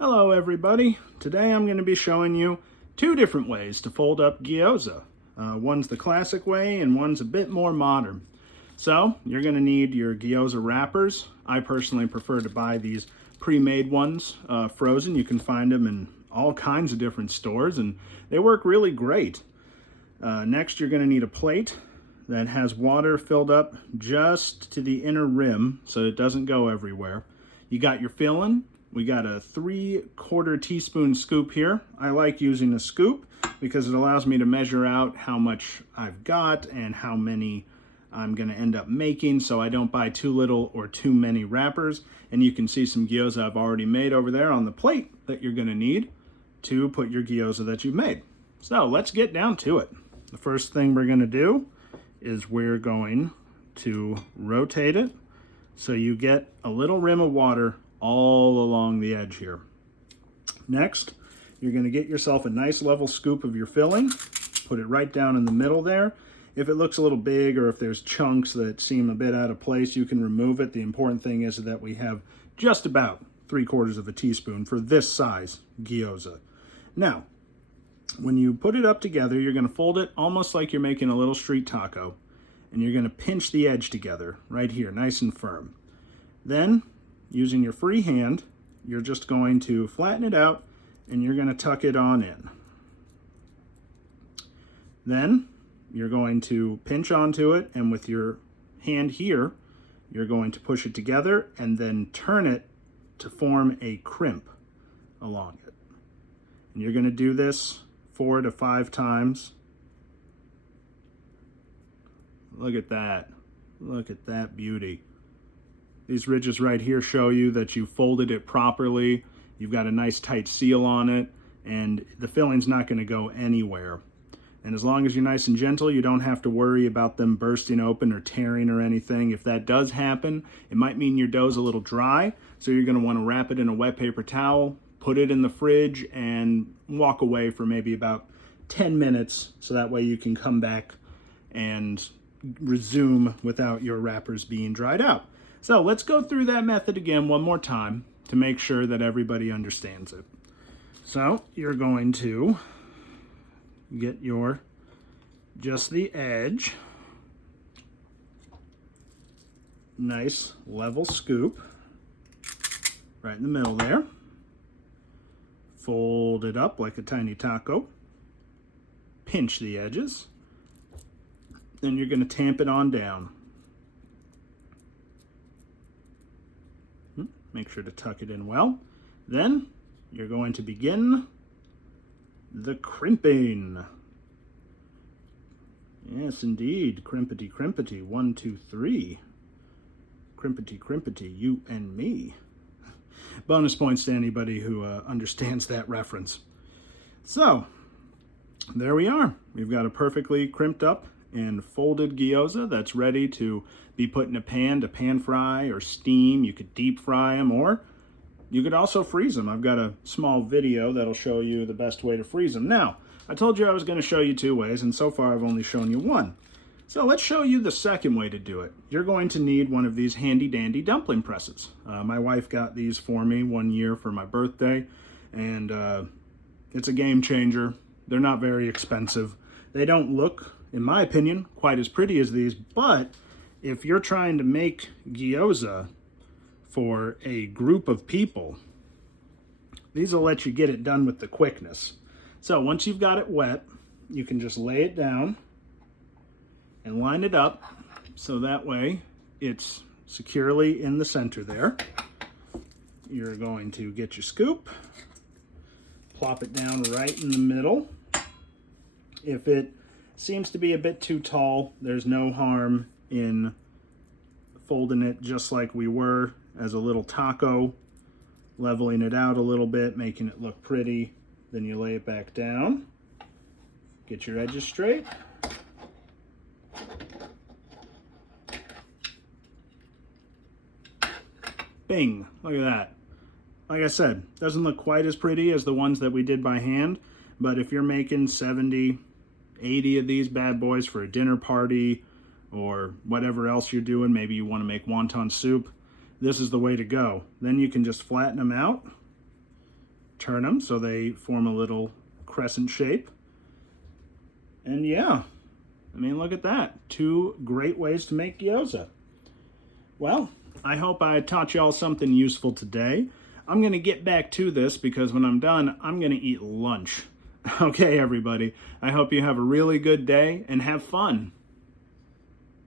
Hello everybody. Today I'm going to be showing you two different ways to fold up gyoza. One's the classic way and one's a bit more modern. So you're going to need your gyoza wrappers. I personally prefer to buy these pre-made ones, frozen. You can find them in all kinds of different stores and they work really great. Next you're going to need a plate that has water filled up just to the inner rim so it doesn't go everywhere. You got your filling. We got a 3/4 teaspoon scoop here. I like using a scoop because it allows me to measure out how much I've got and how many I'm going to end up making, so I don't buy too little or too many wrappers. And you can see some gyoza I've already made over there on the plate that you're going to need to put your gyoza that you've made. So let's get down to it. The first thing we're going to do is we're going to rotate it so you get a little rim of water all along the edge here. Next, you're going to get yourself a nice level scoop of your filling, put it right down in the middle there. If it looks a little big or if there's chunks that seem a bit out of place, you can remove it. The important thing is that we have just about 3/4 of a teaspoon for this size gyoza. Now, when you put it up together, you're going to fold it almost like you're making a little street taco, and you're going to pinch the edge together right here, nice and firm. Then, using your free hand, you're just going to flatten it out and you're going to tuck it on in. Then you're going to pinch onto it, and with your hand here, you're going to push it together and then turn it to form a crimp along it. And you're going to do this 4 to 5 times. Look at that. Look at that beauty. These ridges right here show you that you folded it properly. You've got a nice tight seal on it, and the filling's not going to go anywhere. And as long as you're nice and gentle, you don't have to worry about them bursting open or tearing or anything. If that does happen, it might mean your dough's a little dry, so you're going to want to wrap it in a wet paper towel, put it in the fridge, and walk away for maybe about 10 minutes, so that way you can come back and resume without your wrappers being dried out. So let's go through that method again one more time to make sure that everybody understands it. So you're going to get your, just the edge, nice level scoop right in the middle there. Fold it up like a tiny taco. Pinch the edges. Then you're going to tamp it on down. Make sure to tuck it in well. Then you're going to begin the crimping. Yes, indeed. Crimpity, crimpity. 1, 2, 3. Crimpity, crimpity. You and me. Bonus points to anybody who understands that reference. So, there we are. We've got a perfectly crimped up and folded gyoza that's ready to be put in a pan to pan fry or steam. You could deep fry them, or you could also freeze them. I've got a small video that'll show you the best way to freeze them. Now, I told you I was going to show you 2 ways, and so far I've only shown you one. So let's show you the second way to do it. You're going to need one of these handy dandy dumpling presses. My wife got these for me one year for my birthday, and it's a game changer. They're not very expensive. They don't look, in my opinion, quite as pretty as these, but if you're trying to make gyoza for a group of people, these will let you get it done with the quickness. So once you've got it wet, you can just lay it down and line it up so that way it's securely in the center there. You're going to get your scoop, plop it down right in the middle. If it seems to be a bit too tall, there's no harm in folding it just like we were as a little taco, leveling it out a little bit, making it look pretty. Then you lay it back down, get your edges straight. Bing, look at that. Like I said, doesn't look quite as pretty as the ones that we did by hand, but if you're making 70, 80 of these bad boys for a dinner party or whatever else you're doing, maybe you want to make wonton soup, this is the way to go. Then you can just flatten them out turn them so they form a little crescent shape. And yeah, I mean, look at that. 2 great ways to make gyoza. Well, I hope I taught y'all something useful today. I'm going to get back to this because when I'm done, I'm going to eat lunch. Okay, everybody. I hope you have a really good day and have fun.